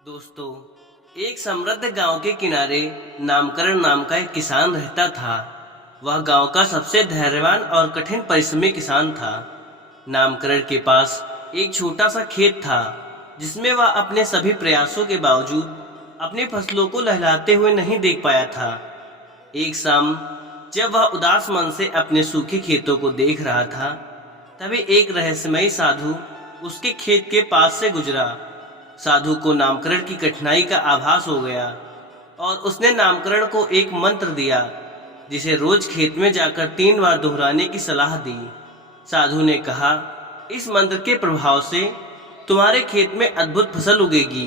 दोस्तों, एक समृद्ध गांव के किनारे नामकरण नाम का एक किसान रहता था। वह गांव का सबसे धैर्यवान और कठिन परिश्रमी किसान था। नामकरण के पास एक छोटा सा खेत था, जिसमें वह अपने सभी प्रयासों के बावजूद अपनी फसलों को लहलाते हुए नहीं देख पाया था। एक शाम जब वह उदास मन से अपने सूखे खेतों को देख रहा था, तभी एक रहस्यमयी साधु उसके खेत के पास से गुजरा। साधु को नामकरण की कठिनाई का आभास हो गया और उसने नामकरण को एक मंत्र दिया, जिसे रोज खेत में जाकर 3 बार दोहराने की सलाह दी। साधु ने कहा, इस मंत्र के प्रभाव से तुम्हारे खेत में अद्भुत फसल उगेगी।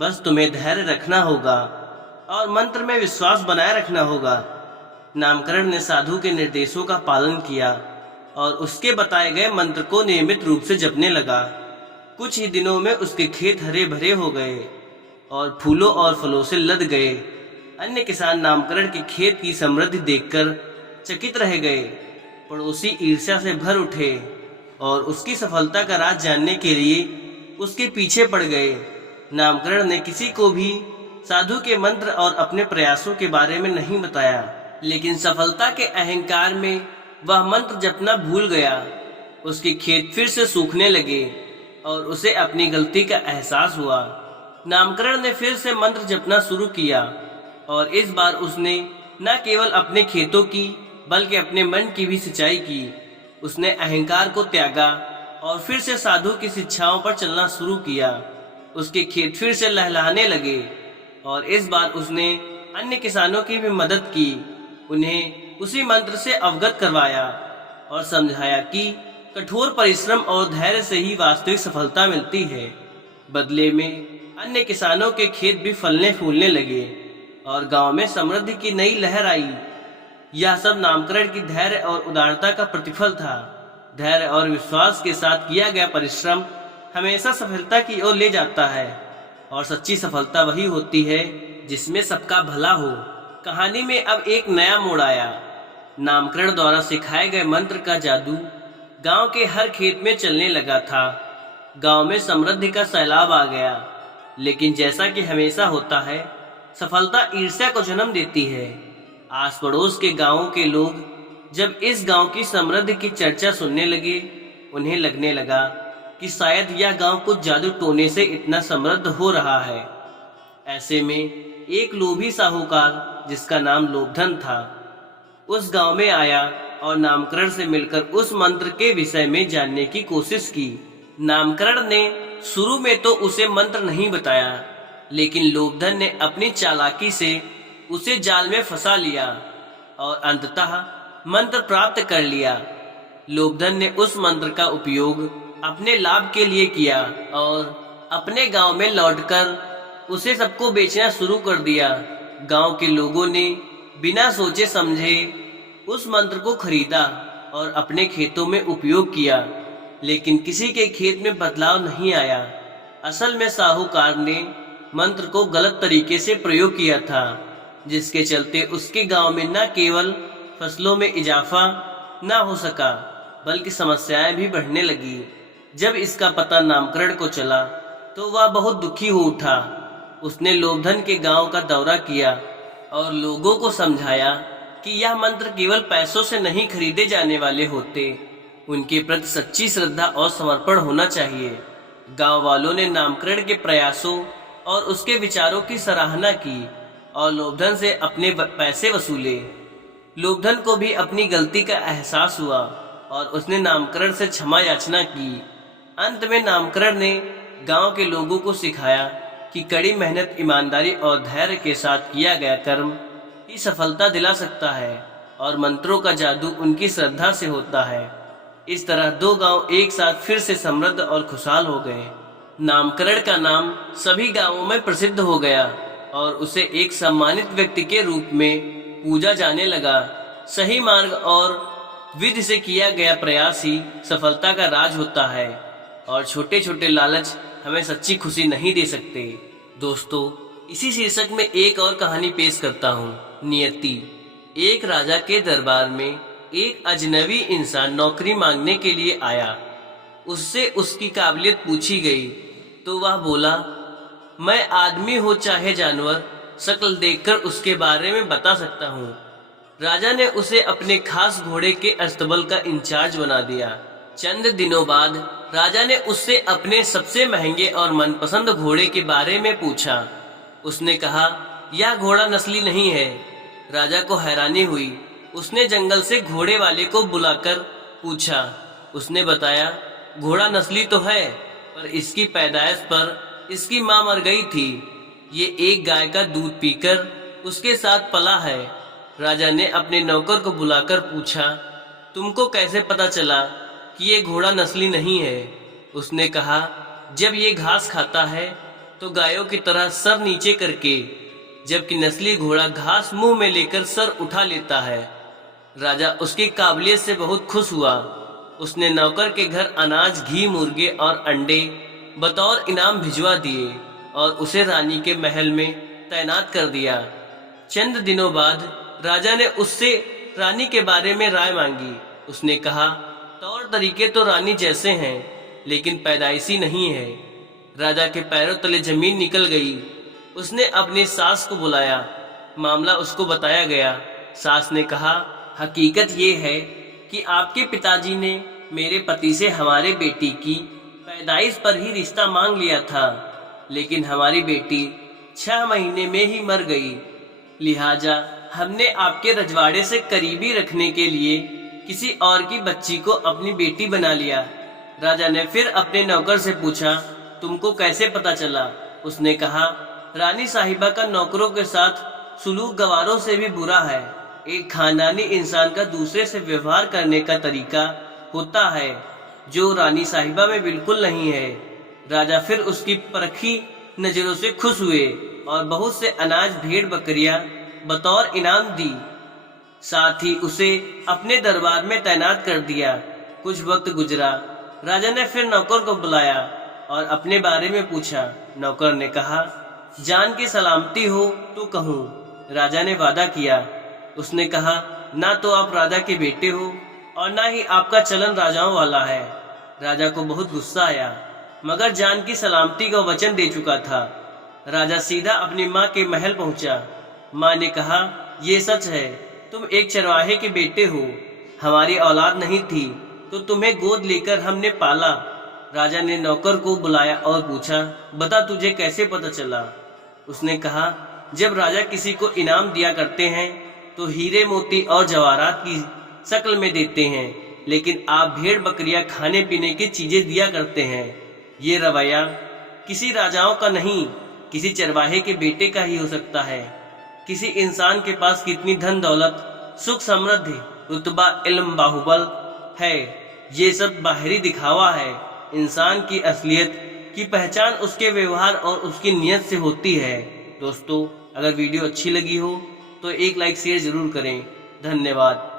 बस तुम्हें धैर्य रखना होगा और मंत्र में विश्वास बनाए रखना होगा। नामकरण ने साधु के निर्देशों का पालन किया और उसके बताए गए मंत्र को नियमित रूप से जपने लगा। कुछ ही दिनों में उसके खेत हरे भरे हो गए और फूलों और फलों से लद गए। अन्य किसान नामकरण के खेत की समृद्धि देखकर चकित रह गए। पड़ोसी ईर्ष्या से भर उठे और उसकी सफलता का राज जानने के लिए उसके पीछे पड़ गए। नामकरण ने किसी को भी साधु के मंत्र और अपने प्रयासों के बारे में नहीं बताया, लेकिन सफलता के अहंकार में वह मंत्र जपना भूल गया। उसके खेत फिर से सूखने लगे और उसे अपनी गलती का एहसास हुआ। नामकरण ने फिर से मंत्र जपना शुरू किया और इस बार उसने न केवल अपने खेतों की बल्कि अपने मन की भी सिंचाई की। उसने अहंकार को त्यागा और फिर से साधु की शिक्षाओं पर चलना शुरू किया। उसके खेत फिर से लहलहाने लगे और इस बार उसने अन्य किसानों की भी मदद की। उन्हें उसी मंत्र से अवगत करवाया और समझाया कि कठोर परिश्रम और धैर्य से ही वास्तविक सफलता मिलती है। बदले में अन्य किसानों के खेत भी फलने फूलने लगे और गांव में समृद्धि की नई लहर आई। यह सब नामकरण की धैर्य और उदारता का प्रतिफल था। धैर्य और विश्वास के साथ किया गया परिश्रम हमेशा सफलता की ओर ले जाता है और सच्ची सफलता वही होती है जिसमें सबका भला हो। कहानी में अब एक नया मोड़ आया। नामकरण द्वारा सिखाए गए मंत्र का जादू गांव के हर खेत में चलने लगा था। गांव में समृद्धि का सैलाब आ गया, लेकिन जैसा कि हमेशा होता है, सफलता ईर्ष्या को जन्म देती है। आस पड़ोस के गांवों के लोग जब इस गांव की समृद्धि की चर्चा सुनने लगे, उन्हें लगने लगा कि शायद यह गांव कुछ जादू टोने से इतना समृद्ध हो रहा है। ऐसे में एक लोभी साहूकार, जिसका नाम लोभधन था, उस गांव में आया और नामकरण से मिलकर उस मंत्र के विषय में जानने की कोशिश की। नामकरण ने शुरू में तो उसे मंत्र नहीं बताया, लेकिन लोभधन ने अपनी चालाकी से उसे जाल में फंसा लिया और अंततः मंत्र प्राप्त कर लिया। लोभधन ने उस मंत्र का उपयोग अपने लाभ के लिए किया और अपने गांव में लौटकर उसे सबको बेचना शुरू कर दिया। गांव के लोगों ने बिना सोचे समझे उस मंत्र को खरीदा और अपने खेतों में उपयोग किया, लेकिन किसी के खेत में बदलाव नहीं आया। असल में साहूकार ने मंत्र को गलत तरीके से प्रयोग किया था, जिसके चलते उसके गांव में न केवल फसलों में इजाफा न हो सका, बल्कि समस्याएं भी बढ़ने लगी। जब इसका पता नामकरण को चला तो वह बहुत दुखी हो उठा। उसने लोभधन के गांव का दौरा किया और लोगों को समझाया कि यह मंत्र केवल पैसों से नहीं खरीदे जाने वाले होते, उनके प्रति सच्ची श्रद्धा और समर्पण होना चाहिए। गांव वालों ने नामकरण के प्रयासों और उसके विचारों की सराहना की और लोभधन से अपने पैसे वसूले। लोभधन को भी अपनी गलती का एहसास हुआ और उसने नामकरण से क्षमा याचना की। अंत में नामकरण ने गांव के लोगों को सिखाया कि कड़ी मेहनत, ईमानदारी और धैर्य के साथ किया गया कर्म ही सफलता दिला सकता है और मंत्रों का जादू उनकी श्रद्धा से होता है। इस तरह 2 गांव एक साथ फिर से समृद्ध और खुशहाल हो गए। नामकरण का नाम सभी गांवों में प्रसिद्ध हो गया और उसे एक सम्मानित व्यक्ति के रूप में पूजा जाने लगा। सही मार्ग और विधि से किया गया प्रयास ही सफलता का राज होता है और छोटे छोटे लालच हमें सच्ची खुशी नहीं दे सकते। दोस्तों, इसी शीर्षक में एक और कहानी पेश करता हूँ, नियति। एक राजा के दरबार में एक अजनबी इंसान नौकरी मांगने के लिए आया। उससे उसकी काबिलियत पूछी गई तो वह बोला, मैं आदमी हो चाहे जानवर, शक्ल देखकर उसके बारे में बता सकता हूँ। राजा ने उसे अपने खास घोड़े के अस्तबल का इंचार्ज बना दिया। चंद दिनों बाद राजा ने उससे अपने सबसे महंगे और मनपसंद घोड़े के बारे में पूछा। उसने कहा, यह घोड़ा नस्ली नहीं है। राजा को हैरानी हुई। उसने जंगल से घोड़े वाले को बुलाकर पूछा। उसने बताया, घोड़ा नस्ली तो है, पर इसकी पैदाइश पर इसकी माँ मर गई थी। ये एक गाय का दूध पीकर उसके साथ पला है। राजा ने अपने नौकर को बुलाकर पूछा, तुमको कैसे पता चला कि ये घोड़ा नस्ली नहीं है? उसने कहा, जब ये घास खाता है तो गायों की तरह सर नीचे करके, जबकि नस्ली घोड़ा घास मुंह में लेकर सर उठा लेता है। राजा उसकी काबिलियत से बहुत खुश हुआ। उसने नौकर के घर अनाज, घी, मुर्गे और अंडे बतौर इनाम भिजवा दिए और उसे रानी के महल में तैनात कर दिया। चंद दिनों बाद राजा ने उससे रानी के बारे में राय मांगी। उसने कहा, तौर तरीके तो रानी जैसे हैं, लेकिन पैदाइशी नहीं है। राजा के पैरों तले जमीन निकल गई। उसने अपनी सास को बुलाया। मामला उसको बताया गया। सास ने कहा, हकीकत ये है कि आपके पिताजी ने मेरे पति से हमारे बेटी की पैदाइश पर ही रिश्ता मांग लिया था, लेकिन हमारी बेटी 6 महीने में ही मर गई। लिहाजा हमने आपके रजवाड़े से करीबी रखने के लिए किसी और की बच्ची को अपनी बेटी बना लिया। राजा ने फिर अपने नौकर से पूछा, तुमको कैसे पता चला? उसने कहा, रानी साहिबा का नौकरों के साथ सुलूक गवारों से भी बुरा है। एक खानदानी इंसान का दूसरे से व्यवहार करने का तरीका होता है जो रानी साहिबा में बिल्कुल नहीं है। राजा फिर उसकी परखी नजरों से खुश हुए और बहुत से अनाज, भेड़, बकरियां बतौर इनाम दी। साथ ही उसे अपने दरबार में तैनात कर दिया। कुछ वक्त गुजरा। राजा ने फिर नौकर को बुलाया और अपने बारे में पूछा। नौकर ने कहा, जान की सलामती हो तो कहूँ। राजा ने वादा किया। उसने कहा, ना तो आप राजा के बेटे हो और ना ही आपका चलन राजाओं वाला है। राजा को बहुत गुस्सा आया, मगर जान की सलामती का वचन दे चुका था। राजा सीधा अपनी माँ के महल पहुंचा। माँ ने कहा, ये सच है, तुम एक चरवाहे के बेटे हो। हमारी औलाद नहीं थी तो तुम्हें गोद लेकर हमने पाला। राजा ने नौकर को बुलाया और पूछा, बता तुझे कैसे पता चला? उसने कहा, जब राजा किसी को इनाम दिया करते हैं तो हीरे, मोती और जवाहरात की शक्ल में देते हैं, लेकिन आप भेड़, बकरियां, खाने पीने की चीजें दिया करते हैं। ये रवैया किसी राजाओं का नहीं, किसी चरवाहे के बेटे का ही हो सकता है। किसी इंसान के पास कितनी धन दौलत, सुख, समृद्धि, रुतबा, इल्म, बाहुबल है, ये सब बाहरी दिखावा है। इंसान की असलियत की पहचान उसके व्यवहार और उसकी नीयत से होती है। दोस्तों, अगर वीडियो अच्छी लगी हो तो एक लाइक, शेयर जरूर करें। धन्यवाद।